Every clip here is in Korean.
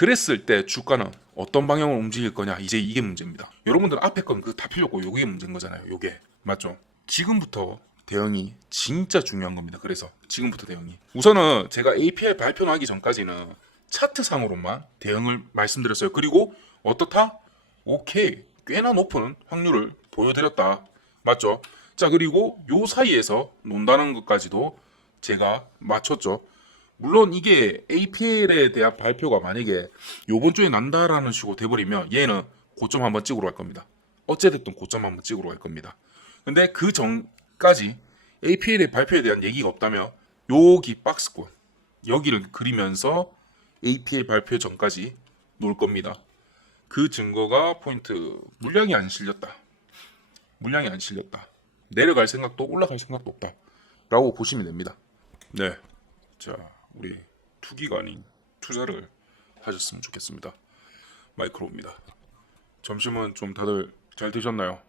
그랬을 때 주가는 어떤 방향으로 움직일 거냐, 이제 이게 문제입니다. 여러분들 앞에 건 그 다 필요 없고 요게 문제인 거잖아요. 요게 맞죠? 지금부터 대응이 진짜 중요한 겁니다. 그래서 지금부터 대응이, 우선은 제가 API 발표하기 전까지는 차트상으로만 대응을 말씀드렸어요. 그리고 어떻다? 오케이, 꽤나 높은 확률을 보여드렸다. 맞죠? 자, 그리고 요 사이에서 논다는 것까지도 제가 맞췄죠. 물론 이게 APL에 대한 발표가 만약에 요번 주에 난다라는 식으로 돼버리면 얘는 고점 한번 찍으러 갈 겁니다. 어찌됐든 고점 한번 찍으러 갈 겁니다. 근데 그 전까지 APL의 발표에 대한 얘기가 없다면 여기 박스권 여기를 그리면서 APL 발표 전까지 놀 겁니다. 그 증거가 포인트, 물량이 안 실렸다. 물량이 안 실렸다. 내려갈 생각도 올라갈 생각도 없다. 라고 보시면 됩니다. 네. 자, 우리 투기가 아닌 투자를 하셨으면 좋겠습니다. 마이크로입니다. 점심은 좀 다들 잘 드셨나요?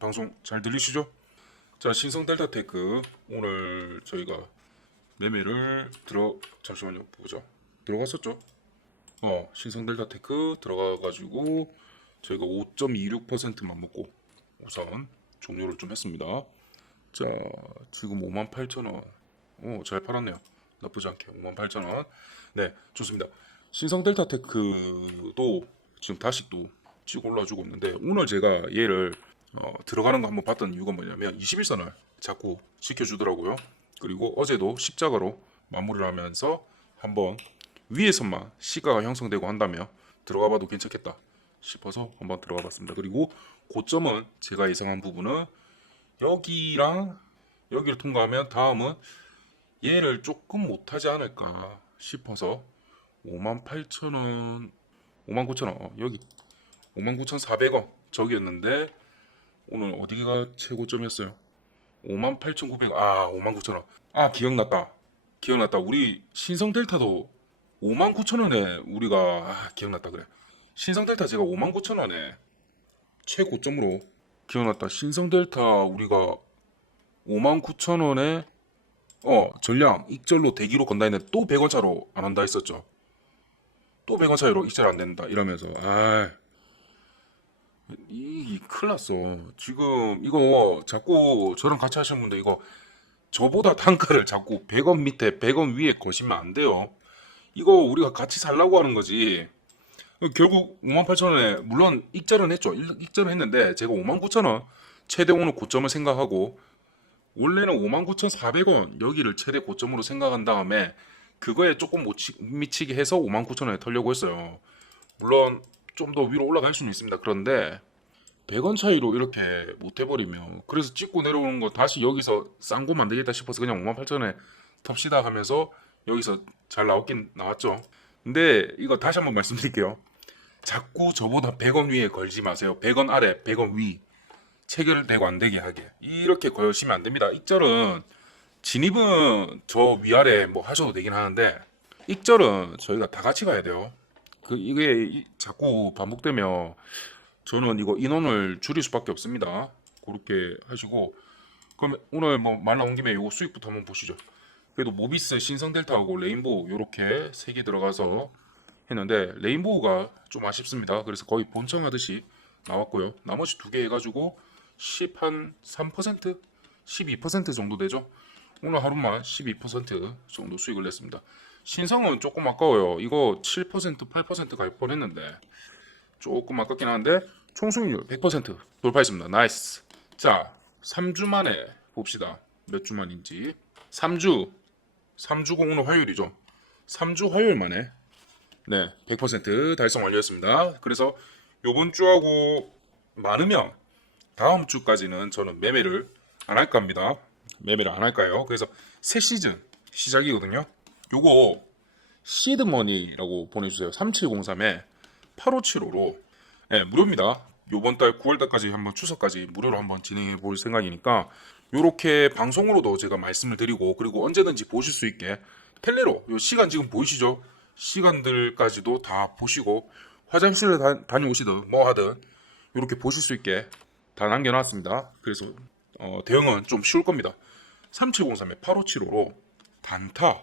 방송 잘 들리시죠? 자, 신성 델타테크 오늘 저희가 매매를 잠시만요 보자. 들어갔었죠? 신성 델타테크 들어가가지고 저희가 5.26%만 먹고 우선 종료를 좀 했습니다. 자, 지금 58,000원. 잘 팔았네요. 나쁘지 않게 58,000원. 네, 좋습니다. 신성 델타테크도 지금 다시 또 치고 올라주고 있는데, 오늘 제가 얘를 들어가는 거 한번 봤던 이유가 뭐냐면 21선을 자꾸 지켜주더라고요. 그리고 어제도 십자가로 마무리를 하면서 한번 위에서만 시가가 형성되고 한다면 들어가 봐도 괜찮겠다 싶어서 한번 들어가 봤습니다. 그리고 고점은 제가 예상한 부분은 여기랑 여기를 통과하면 다음은 얘를 조금 못하지 않을까 싶어서 58,000원, 59,000원, 여기 59,400원 저기였는데 오늘 어디가 최고점이었어요? 58,900원. 59,000원. 기억났다. 우리 신성 델타도 59,000원에 우리가 기억났다. 그래. 신성 델타 제가 59,000원에 최고점으로 기억났다. 신성 델타 우리가 59,000원에 전량 익절로 대기로 건다 했는데 또 100원 차로 안 한다 했었죠. 또 100원 차이로 익절 안 된다 이러면서 이 큰일 났어. 지금 이거 자꾸 저랑 같이 하시는 분들 이거 저보다 단가를 자꾸 100원 밑에 100원 위에 거시면 안 돼요. 이거 우리가 같이 살라고 하는 거지. 결국 58,000원에 물론 익절은 했죠. 익절은 했는데 제가 59,000원 최대 오늘 고점을 생각하고, 원래는 59,400원 여기를 최대 고점으로 생각한 다음에 그거에 조금 못 미치게 해서 59,000원에 털려고 했어요. 물론 좀 더 위로 올라갈 수는 있습니다. 그런데 100원 차이로 이렇게 못 해버리면, 그래서 찍고 내려오는 거 다시 여기서 싼 거 만들겠다 싶어서 그냥 58,000원에 텁시다 하면서 여기서 잘 나왔긴 나왔죠. 근데 이거 다시 한번 말씀드릴게요. 자꾸 저보다 100원 위에 걸지 마세요. 100원 아래 100원 위 체결되고 안 되게 하게 이렇게 걸시면 안 됩니다. 익절은 진입은 저 위아래 뭐 하셔도 되긴 하는데 익절은 저희가 다 같이 가야 돼요. 이게 자꾸 반복되면 저는 이거 인원을 줄일 수밖에 없습니다. 그렇게 하시고, 그럼 오늘 뭐 말 나온 김에 이거 수익부터 한번 보시죠. 그래도 모비스, 신성 델타하고 레인보우 요렇게 3개 들어가서 했는데 레인보우가 좀 아쉽습니다. 그래서 거의 본청하듯이 나왔고요. 나머지 2개 해가지고 13%, 12% 정도 되죠. 오늘 하루만 12% 정도 수익을 냈습니다. 신성은 조금 아까워요. 이거 7%, 8% 갈 뻔했는데 조금 아깝긴 한데 총 수익률 100% 돌파했습니다. 나이스. 자, 3주 만에 봅시다. 몇 주 만인지. 3주가 오늘 화요일이죠. 3주 화요일 만에 100% 달성 완료했습니다. 그래서 요번 주하고 많으면 다음 주까지는 저는 매매를 안 할 겁니다. 매매를 안 할까요? 그래서 새 시즌 시작이거든요. 요거 시드머니라고 보내주세요. 3703에 8575로 무료입니다. 요번 달 9월달까지 한번 추석까지 무료로 한번 진행해 볼 생각이니까 요렇게 방송으로도 제가 말씀을 드리고, 그리고 언제든지 보실 수 있게 텔레로 요 시간 지금 보이시죠? 시간들까지도 다 보시고 화장실에 다녀오시든 뭐 하든 요렇게 보실 수 있게 다 남겨놨습니다. 그래서 대응은 좀 쉬울 겁니다. 3703에 8575로 단타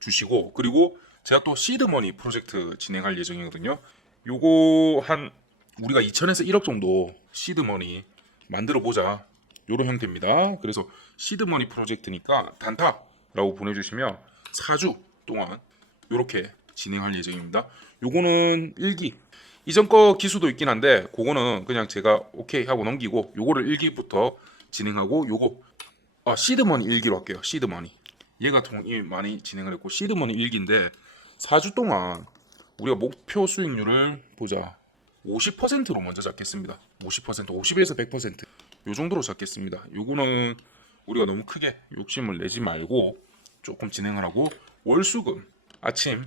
주시고, 그리고 제가 또 시드머니 프로젝트 진행할 예정이거든요. 요거 한 우리가 2천에서 1억 정도 시드머니 만들어 보자. 요런 형태입니다. 그래서 시드머니 프로젝트니까 단타라고 보내주시면 4주 동안 요렇게 진행할 예정입니다. 요거는 1기 이전 거 기수도 있긴 한데 그거는 그냥 제가 오케이 하고 넘기고 요거를 1기부터 진행하고 요거 시드머니 1기로 할게요. 시드머니 얘가 이미 많이 진행을 했고 시드머니 1기인데 4주 동안 우리가 목표 수익률을 보자. 50%로 먼저 잡겠습니다. 50%, 50에서 100%. 요 정도로 잡겠습니다. 요거는 우리가 너무 크게 욕심을 내지 말고 조금 진행을 하고 월수금 아침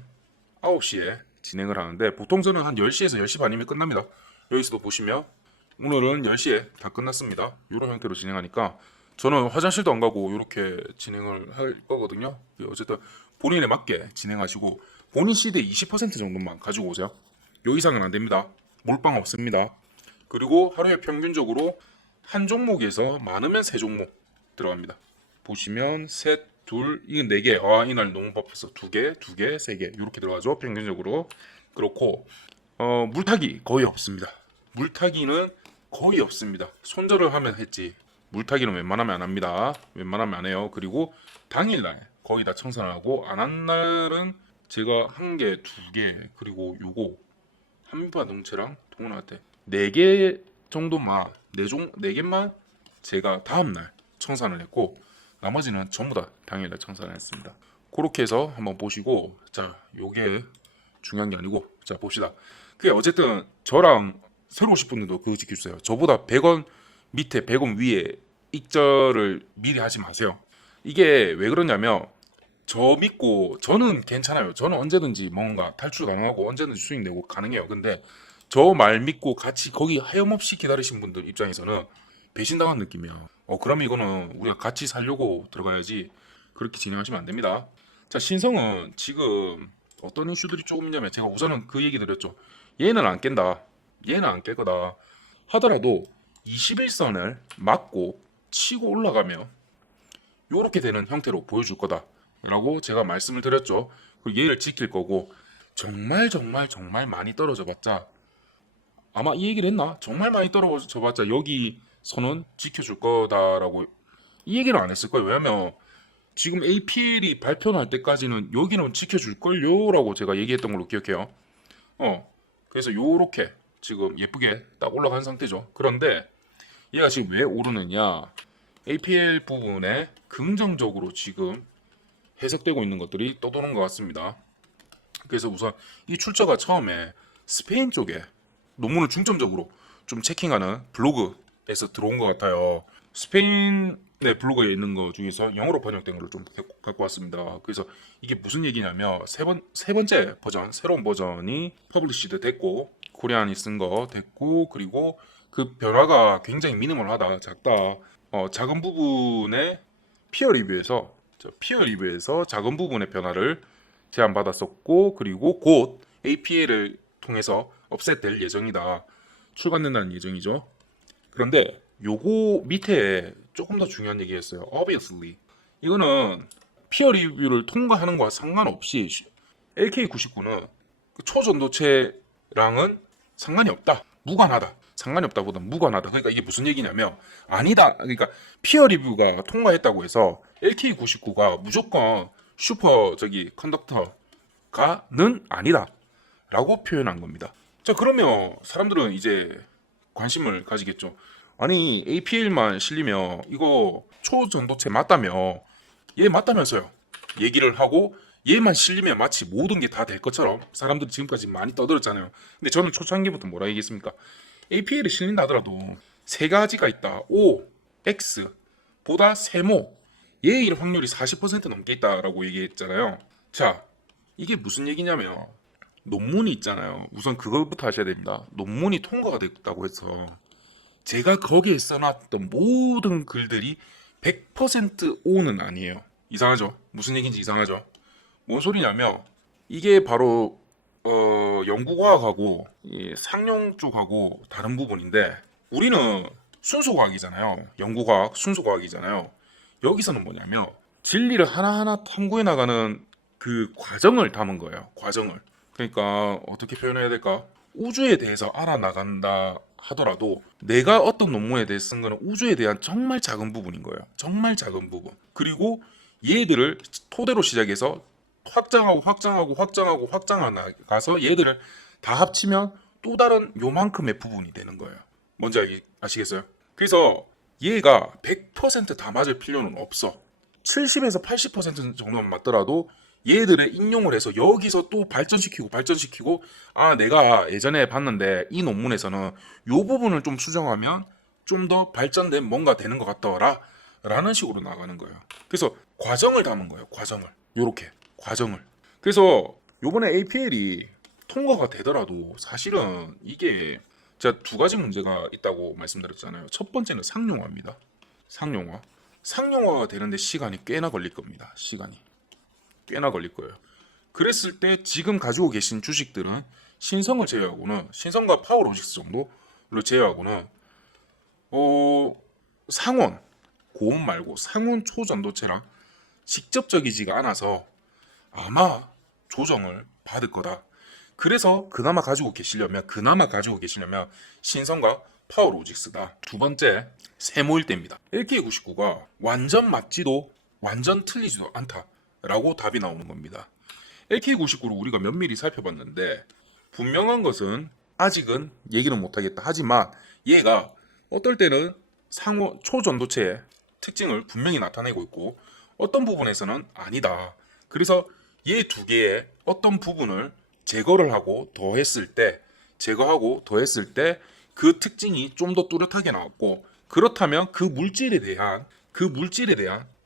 9시에 진행을 하는데 보통 저는 한 10시에서 10시 반이면 끝납니다. 여기서도 보시면 오늘은 10시에 다 끝났습니다. 이런 형태로 진행하니까 저는 화장실도 안 가고 이렇게 진행을 할 거거든요. 어쨌든 본인에 맞게 진행하시고 본인 시드의 20% 정도만 가지고 오세요. 요 이상은 안 됩니다. 몰빵 없습니다. 그리고 하루에 평균적으로 한 종목에서 많으면 3종목 들어갑니다. 보시면 셋, 둘, 이건 4개. 이날 너무 바빠서 2개, 2개, 3개 이렇게 들어가죠. 평균적으로. 그렇고 물타기 거의 없습니다. 물타기는 거의 없습니다. 손절을 하면 했지. 물타기는 웬만하면 안 합니다. 웬만하면 안 해요. 그리고 당일날 거의 다 청산을 하고 안 한 날은 제가 1개, 2개 그리고 요거 한민바동체랑 동원한테 4개 정도만 4개만 제가 다음날 청산을 했고 나머지는 전부 다 당일날 청산을 했습니다. 그렇게 해서 한번 보시고 자 요게 중요한 게 아니고 자 봅시다. 그게 어쨌든 저랑 새로 오실 분들도 그거 지켜주세요. 저보다 100원 밑에 100원 위에 익절을 미리 하지 마세요. 이게 왜 그러냐면 저 믿고 저는 괜찮아요. 저는 언제든지 뭔가 탈출 가능하고 언제든지 수익 내고 가능해요. 근데 저 말 믿고 같이 거기 하염없이 기다리신 분들 입장에서는 배신당한 느낌이야. 그러면 이거는 우리가 같이 살려고 들어가야지 그렇게 진행하시면 안 됩니다. 자 신성은 지금 어떤 이슈들이 조금 있냐면 제가 우선은 그 얘기 드렸죠. 얘는 안 깬다. 얘는 안 깰 거다. 하더라도 21선을 맞고 치고 올라가면 요렇게 되는 형태로 보여줄 거다 라고 제가 말씀을 드렸죠. 그리고 얘를 지킬 거고 정말 많이 떨어져 봤자 아마 이 얘기를 했나? 정말 많이 떨어져 봤자 여기 선은 지켜줄 거다라고 이 얘기를 안 했을 거예요. 왜냐면 지금 APL이 발표할 때까지는 여기는 지켜줄 걸요 라고 제가 얘기했던 걸로 기억해요. 그래서 요렇게 지금 예쁘게 딱 올라간 상태죠. 그런데 얘가 지금 왜 오르느냐? APL 부분에 긍정적으로 지금 해석되고 있는 것들이 떠도는 것 같습니다. 그래서 우선 이 출처가 처음에 스페인 쪽에 논문을 중점적으로 좀 체킹하는 블로그에서 들어온 것 같아요. 스페인의 블로그에 있는 것 중에서 영어로 번역된 걸 좀 갖고 왔습니다. 그래서 이게 무슨 얘기냐면 세 번째 버전, 새로운 버전이 퍼블리시드 됐고 코리안이 쓴 거 됐고 그리고 그 변화가 굉장히 미니멀하다, 작다. 작은 부분의 피어 리뷰에서 작은 부분의 변화를 제안받았었고 그리고 곧 APL을 통해서 업셋될 예정이다. 출간된다는 예정이죠. 그런데 요거 밑에 조금 더 중요한 얘기였어요. Obviously 이거는 피어 리뷰를 통과하는 것과 상관없이 LK99는 초전도체랑은 상관이 없다. 무관하다. 상관이 없다보다 무관하다. 그러니까 이게 무슨 얘기냐면 아니다. 그러니까 피어 리뷰가 통과했다고 해서 LK99가 무조건 슈퍼 컨덕터가는 아니다. 라고 표현한 겁니다. 자 그러면 사람들은 이제 관심을 가지겠죠. 아니 APL만 실리면 이거 초전도체 맞다며 얘 맞다면서요. 얘기를 하고 얘만 실리면 마치 모든 게 다 될 것처럼 사람들이 지금까지 많이 떠들었잖아요. 근데 저는 초창기부터 뭐라 얘기했습니까? APL이 실린다 하더라도 세 가지가 있다. O, X 보다 세모 얘일 확률이 40% 넘게 있다라고 얘기했잖아요. 자 이게 무슨 얘기냐면 논문이 있잖아요. 우선 그것부터 하셔야 됩니다. 논문이 통과가 됐다고 해서 제가 거기에 써놨던 모든 글들이 100% O는 아니에요. 이상하죠? 무슨 얘기인지 이상하죠? 뭔 소리냐면 이게 바로 연구과학하고 상용 쪽하고 다른 부분인데 우리는 순수과학이잖아요. 연구과학, 순수과학이잖아요. 여기서는 뭐냐면 진리를 하나하나 탐구해 나가는 그 과정을 담은 거예요. 과정을. 그러니까 어떻게 표현해야 될까? 우주에 대해서 알아나간다 하더라도 내가 어떤 논문에 대해 쓴 거는 우주에 대한 정말 작은 부분인 거예요. 정말 작은 부분. 그리고 얘들을 토대로 시작해서 확장하고 나가서 얘들을 다 합치면 또 다른 요만큼의 부분이 되는 거예요. 뭔지 아시겠어요? 그래서 얘가 100%다 맞을 필요는 없어. 70에서 80% 정도만 맞더라도 얘들을 인용을 해서 여기서 또 발전시키고 아 내가 예전에 봤는데 이 논문에서는 요 부분을 좀 수정하면 좀 더 발전된 뭔가 되는 것 같더라 라는 식으로 나가는 거예요. 그래서 과정을 담은 거예요. 요렇게 과정을. 그래서 요번에 APL이 통과가 되더라도 사실은 이게 제가 두 가지 문제가 있다고 말씀드렸잖아요. 첫 번째는 상용화입니다. 상용화가 되는데 시간이 꽤나 걸릴 겁니다. 시간이 꽤나 걸릴 거예요. 그랬을 때 지금 가지고 계신 주식들은 신성을 제외하고는 신성과 파워로직스 정도를 제외하고는 상온 고온 말고 상온 초전도체랑 직접적이지가 않아서 아마 조정을 받을 거다. 그래서 그나마 가지고 계시려면 신성과 파워로직스다. 두 번째 세모일 때입니다. LK99가 완전 맞지도 완전 틀리지도 않다라고 답이 나오는 겁니다. LK99를 우리가 면밀히 살펴봤는데 분명한 것은 아직은 얘기는 못하겠다. 하지만 얘가 어떨 때는 상호 초전도체의 특징을 분명히 나타내고 있고 어떤 부분에서는 아니다. 그래서 얘 두 개의 어떤 부분을 제거하고 더했을 때 그 특징이 좀 더 뚜렷하게 나왔고 그렇다면 그 물질에 대한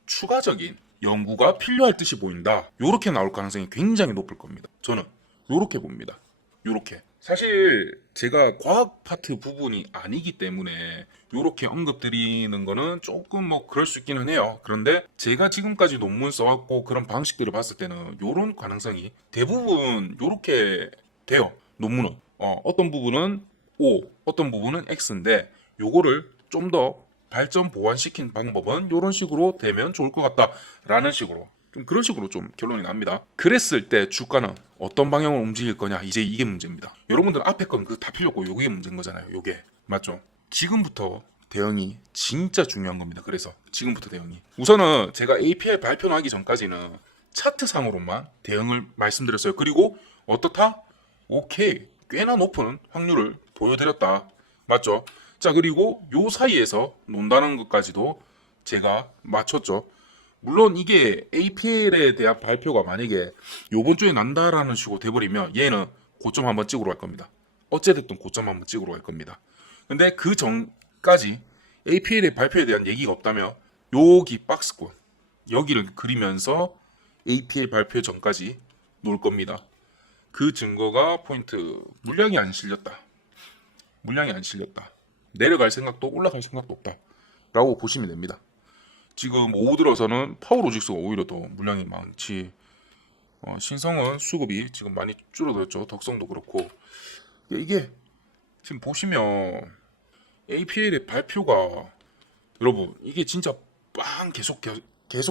추가적인 연구가 필요할 듯이 보인다. 요렇게 나올 가능성이 굉장히 높을 겁니다. 저는 요렇게 봅니다. 요렇게. 사실 제가 과학 파트 부분이 아니기 때문에 요렇게 언급드리는 거는 조금 뭐 그럴 수 있기는 해요. 그런데 제가 지금까지 논문 써왔고 그런 방식들을 봤을 때는 요런 가능성이 대부분 요렇게 돼요. 논문은. 어떤 부분은 O, 어떤 부분은 X인데 요거를 좀 더 발전 보완시킨 방법은 요런 식으로 되면 좋을 것 같다라는 식으로 좀 그런 식으로 좀 결론이 납니다. 그랬을 때 주가는 어떤 방향으로 움직일 거냐 이제 이게 문제입니다. 여러분들 앞에 건 그 다 필요 없고 요게 문제인 거잖아요. 요게 맞죠? 지금부터 대응이 진짜 중요한 겁니다. 그래서 지금부터 대응이 우선은 제가 APL 발표하기 전까지는 차트상으로만 대응을 말씀드렸어요. 그리고 어떻다? 오케이 꽤나 높은 확률을 보여드렸다. 맞죠? 자 그리고 요 사이에서 논다는 것까지도 제가 맞췄죠. 물론 이게 APL에 대한 발표가 만약에 요번 주에 난다라는 식으로 돼버리면 얘는 고점 한번 찍으러 갈 겁니다. 어찌됐든 고점 한번 찍으러 갈 겁니다. 근데 그 전까지 APL의 발표에 대한 얘기가 없다면 여기 박스권 여기를 그리면서 APL 발표 전까지 놀 겁니다. 그 증거가 포인트 물량이 안 실렸다. 내려갈 생각도 올라갈 생각도 없다 라고 보시면 됩니다. 지금 오후 들어서는 파워로직스가 오히려 더 물량이 많지. 신성은 수급이 지금 많이 줄어들었죠. 덕성도 그렇고. 이게 지금 보시면 APL의 발표가 여러분 이게 진짜 빵 계속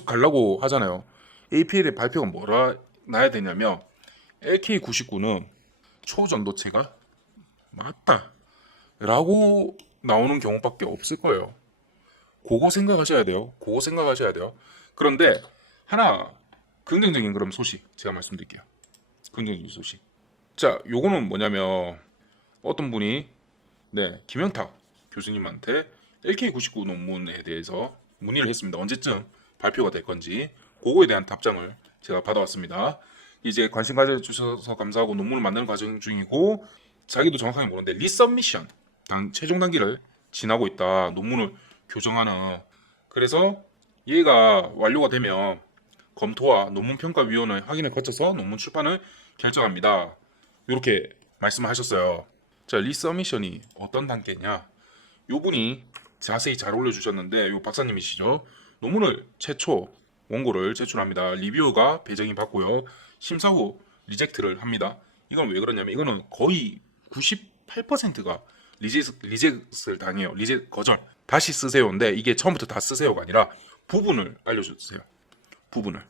가려고 하잖아요. APL의 발표가 뭐라 나야 되냐면 LK99는 초전도체가 맞다 라고 나오는 경우밖에 없을 거예요. 그거 생각하셔야 돼요. 그런데 하나 긍정적인 그럼 소식 제가 말씀드릴게요. 긍정적인 소식. 자, 요거는 뭐냐면 어떤 분이 김영탁 교수님한테 LK99 논문에 대해서 문의를 했습니다. 언제쯤 발표가 될 건지 그거에 대한 답장을 제가 받아왔습니다. 이제 관심 가져주셔서 감사하고 논문을 만드는 과정 중이고 자기도 정확하게 모르는데 리서미션 최종 단계를 지나고 있다. 논문을 교정하는. 그래서 얘가 완료가 되면 검토와 논문평가위원회 확인을 거쳐서 논문 출판을 결정합니다. 이렇게 말씀을 하셨어요. 자, 리서미션이 어떤 단계냐? 요 분이 자세히 잘 올려주셨는데 요 박사님이시죠. 논문을 원고를 제출합니다. 리뷰어가 배정이 받고요. 심사 후 리젝트를 합니다. 이건 왜 그러냐면 이거는 거의 98%가 리젝트를 당해요. 거절. 다시 쓰세요인데 이게 처음부터 다 쓰세요가 아니라 부분을 알려주세요. 부분을.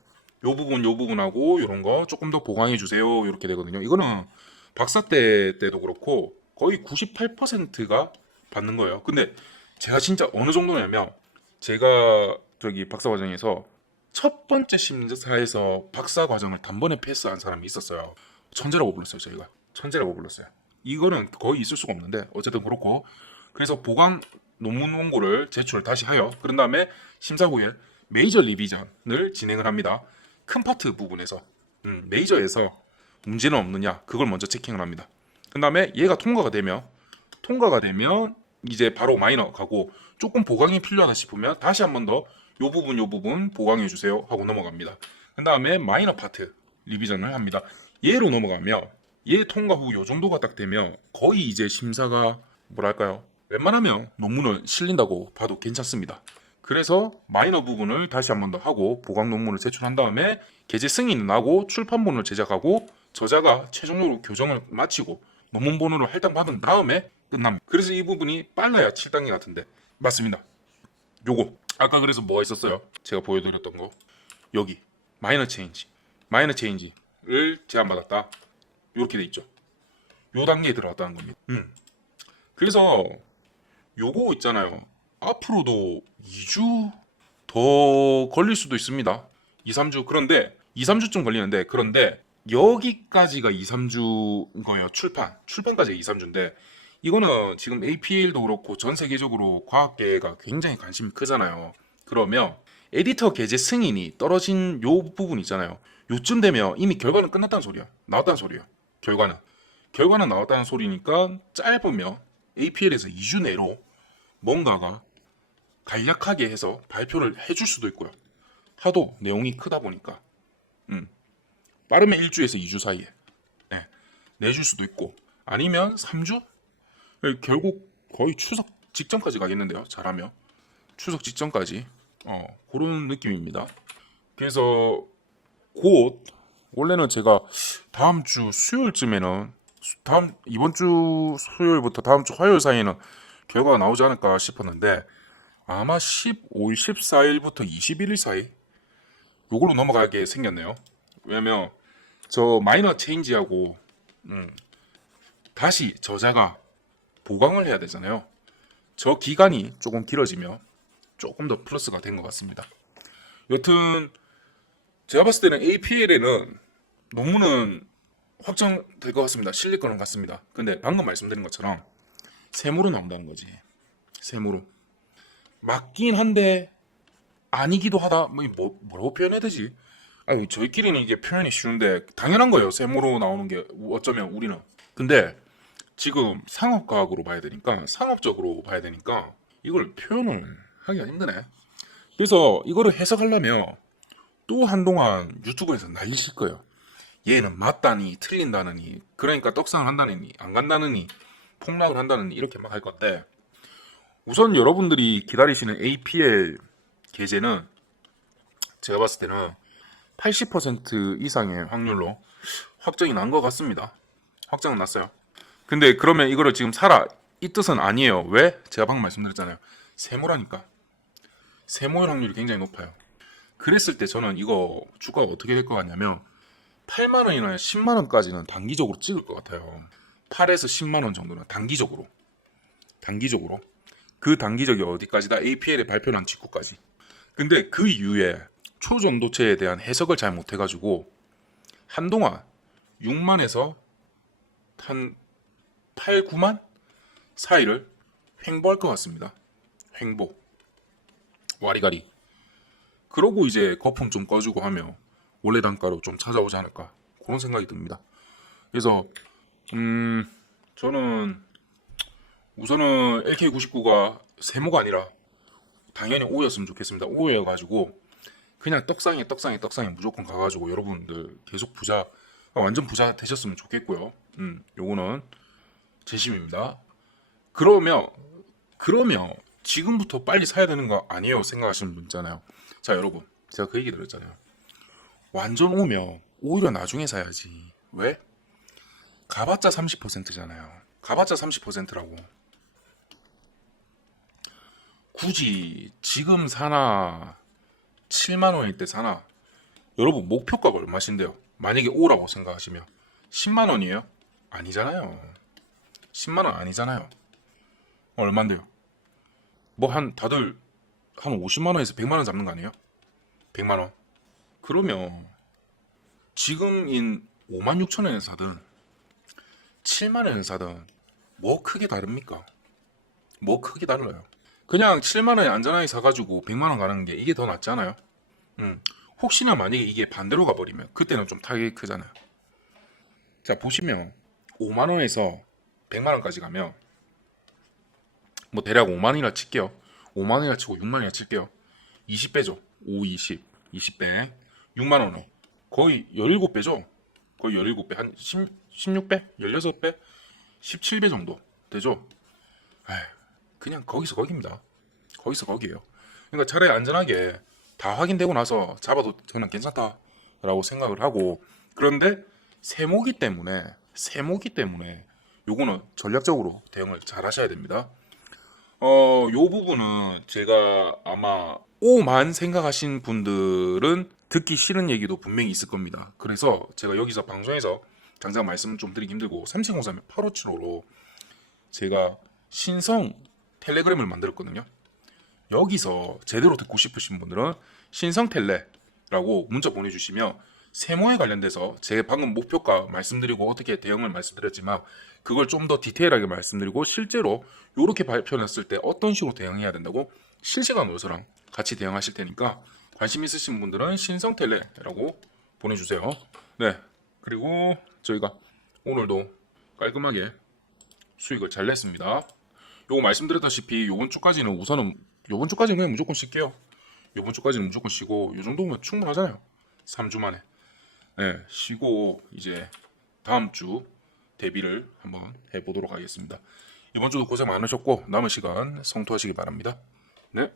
요 부분 요 부분하고 요런 거 조금 더 보강해 주세요. 이렇게 되거든요. 이거는 박사 때도 그렇고 거의 98%가 받는 거예요. 근데 제가 진짜 어느 정도냐면 제가 저기 박사 과정에서 첫 번째 심사에서 박사 과정을 단번에 패스한 사람이 있었어요. 천재라고 불렀어요. 저희가 천재라고 불렀어요. 이거는 거의 있을 수가 없는데 어쨌든 그렇고, 그래서 보강 논문 원고를 제출을 다시 하여 그런 다음에 심사 후에 메이저 리비전을 진행을 합니다. 큰 파트 부분에서 메이저에서 문제는 없느냐 그걸 먼저 체킹을 합니다. 그 다음에 얘가 통과가 되면 이제 바로 마이너 가고, 조금 보강이 필요하다 싶으면 다시 한 번 더 요 부분 보강해 주세요 하고 넘어갑니다. 그 다음에 마이너 파트 리비전을 합니다. 얘로 넘어가면 얘 통과 후 요 정도가 딱 되면 거의 이제 심사가 뭐랄까요, 웬만하면 논문을 실린다고 봐도 괜찮습니다. 그래서 마이너 부분을 다시 한 번 더 하고 보강 논문을 제출한 다음에 게재 승인을 하고 출판본을 제작하고 저자가 최종적으로 교정을 마치고 논문 번호를 할당받은 다음에 끝납니다. 그래서 이 부분이 빨라야 7단계 같은데 맞습니다. 요거 아까 그래서 뭐가 있었어요? 제가 보여드렸던 거 여기 마이너 체인지를 제안받았다 이렇게 돼 있죠. 요 단계에 들어갔다는 겁니다. 그래서 요거 있잖아요. 앞으로도 2주 더 걸릴 수도 있습니다. 2, 3주. 그런데 2, 3주쯤 걸리는데, 그런데 여기까지가 2, 3주인 거예요. 출판까지가 2, 3주인데 이거는 지금 APL도 그렇고 전 세계적으로 과학계가 굉장히 관심이 크잖아요. 그러면 에디터 게재 승인이 떨어진 요 부분 있잖아요. 요쯤 되면 이미 결과는 끝났다는 소리야. 나왔다는 소리야. 결과는 나왔다는 소리니까 짧으면 APL에서 2주 내로 뭔가가 간략하게 해서 발표를 해줄 수도 있고요. 하도 내용이 크다 보니까 빠르면 1주에서 2주 사이에 내줄 수도 있고, 아니면 3주? 결국 거의 추석 직전까지 가겠는데요. 잘하면 추석 직전까지 그런 느낌입니다. 그래서 곧 원래는 제가 다음 주 수요일쯤에는 이번 주 수요일부터 다음 주 화요일 사이에는 결과가 나오지 않을까 싶었는데 아마 15일, 14일부터 21일 사이 요걸로 넘어가게 생겼네요. 왜냐면 저 마이너 체인지하고 다시 저자가 보강을 해야 되잖아요. 저 기간이 조금 길어지면 조금 더 플러스가 된 것 같습니다. 여튼 제가 봤을 때는 APL에는 논문은 확정될 것 같습니다. 실릴 거는 같습니다. 근데 방금 말씀드린 것처럼 세모로 나온다는 거지. 세모로. 맞긴 한데 아니기도 하다. 뭐라고 표현해야 되지? 저희끼리는 이게 표현이 쉬운데 당연한 거예요. 세모로 나오는 게 어쩌면 우리는. 근데 지금 상업적으로 봐야 되니까 이걸 표현을 하기가 힘드네. 그래서 이거를 해석하려면 또 한동안 유튜브에서 난리칠 거예요. 얘는 맞다니 틀린다느니, 그러니까 떡상을 한다느니 안 간다느니 폭락을 한다느니 이렇게 막 할 건데, 우선 여러분들이 기다리시는 APL 게재는 제가 봤을 때는 80% 이상의 확률로 확정이 난 것 같습니다. 확정은 났어요. 근데 그러면 이거를 지금 사라 이 뜻은 아니에요. 왜? 제가 방금 말씀드렸잖아요. 세모라니까. 세모일 확률이 굉장히 높아요. 그랬을 때 저는 이거 주가가 어떻게 될 것 같냐면 8만 원이나 10만 원까지는 단기적으로 찍을 것 같아요. 8에서 10만 원 정도는 단기적으로. 그 단기적이 어디까지다? APL의 발표난 직후까지. 근데 그 이후에 초전도체에 대한 해석을 잘 못해가지고 한동안 6만에서 한 8, 9만 사이를 횡보할 것 같습니다. 횡보. 와리가리. 그러고 이제 거품 좀 꺼주고 하며 원래 단가로 좀 찾아오지 않을까 그런 생각이 듭니다. 그래서 저는 우선은 LK99가 세모가 아니라 당연히 O였으면 좋겠습니다. O여가지고 그냥 떡상에 무조건 가가지고 여러분들 계속 완전 부자 되셨으면 좋겠고요. 요거는 재심입니다. 그러면 지금부터 빨리 사야 되는 거 아니에요 생각하시는 분 있잖아요. 자 여러분, 제가 그 얘기 들었잖아요. 완전 오면 오히려 나중에 사야지. 왜? 가봤자 30%잖아요. 가봤자 30%라고. 굳이 지금 사나 7만 원일 때 사나 여러분 목표가가 얼마신데요? 만약에 오라고 생각하시면 10만 원이에요? 아니잖아요. 10만 원 아니잖아요. 얼마인데요? 뭐 한 다들 한 50만 원에서 100만 원 잡는 거 아니에요? 100만 원. 그러면 지금인 5만 6천 원에 사든 7만 원에 사든 뭐 크게 다릅니까? 뭐 크게 달라요. 그냥 7만 원에 안전하게 사가지고 100만 원 가는 게 이게 더 낫지 않아요? 혹시나 만약에 이게 반대로 가버리면 그때는 좀 타격이 크잖아요. 자 보시면 5만 원에서 100만 원까지 가면 뭐 대략 5만 원이라 칠게요. 5만 원이라 치고 6만 원이라 칠게요. 20배죠. 5, 20, 20배. 6만 원은 거의 17배죠. 거의 17배. 한 16배? 16배? 17배 정도 되죠. 에이, 그냥 거기서 거기입니다. 거기서 거기에요. 그러니까 차라리 안전하게 다 확인되고 나서 잡아도 저는 괜찮다라고 생각을 하고, 그런데 세모기 때문에 요거는 전략적으로 대응을 잘 하셔야 됩니다. 요 부분은 제가 아마 오만 생각하신 분들은 듣기 싫은 얘기도 분명히 있을 겁니다. 그래서 제가 여기서 방송에서 당장 말씀 좀 드리기 힘들고 3703-8575로 제가 신성 텔레그램을 만들었거든요. 여기서 제대로 듣고 싶으신 분들은 신성 텔레라고 문자 보내주시면 세모에 관련돼서 제 방금 목표가 말씀드리고 어떻게 대응을 말씀드렸지만 그걸 좀 더 디테일하게 말씀드리고 실제로 이렇게 발표했을 때 어떤 식으로 대응해야 된다고 실시간으로 저랑 같이 대응하실 테니까 관심 있으신 분들은 신성 텔레라고 보내주세요. 네, 그리고 저희가 오늘도 깔끔하게 수익을 잘 냈습니다. 요거 말씀드렸다시피 요번 주까지는 그냥 무조건 쉴게요. 요번 주까지는 무조건 쉬고 요 정도면 충분하잖아요. 3주 만에. 네, 쉬고 이제 다음 주 대비를 한번 해보도록 하겠습니다. 이번 주도 고생 많으셨고 남은 시간 성투하시기 바랍니다. 네.